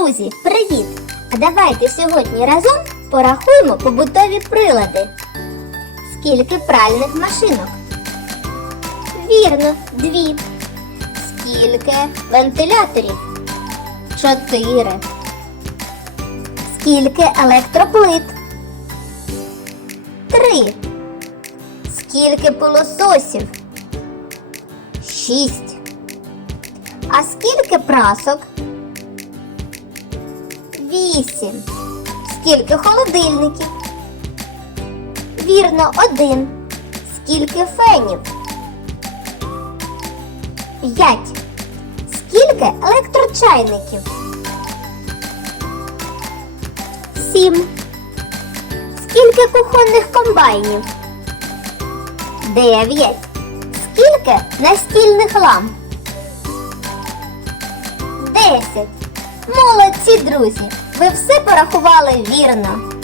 Друзі, привіт! А давайте сьогодні разом порахуємо побутові прилади. Скільки пральних машинок? Вірно, дві. Скільки вентиляторів? Чотири. Скільки електроплит? Три. Скільки пилососів? Шість. А скільки прасок? Вісім. Скільки холодильників? Вірно, один. Скільки фенів? П'ять. Скільки електрочайників? Сім. Скільки кухонних комбайнів? Дев'ять. Скільки настільних ламп? Десять. Молодці, друзі! Ви все порахували вірно.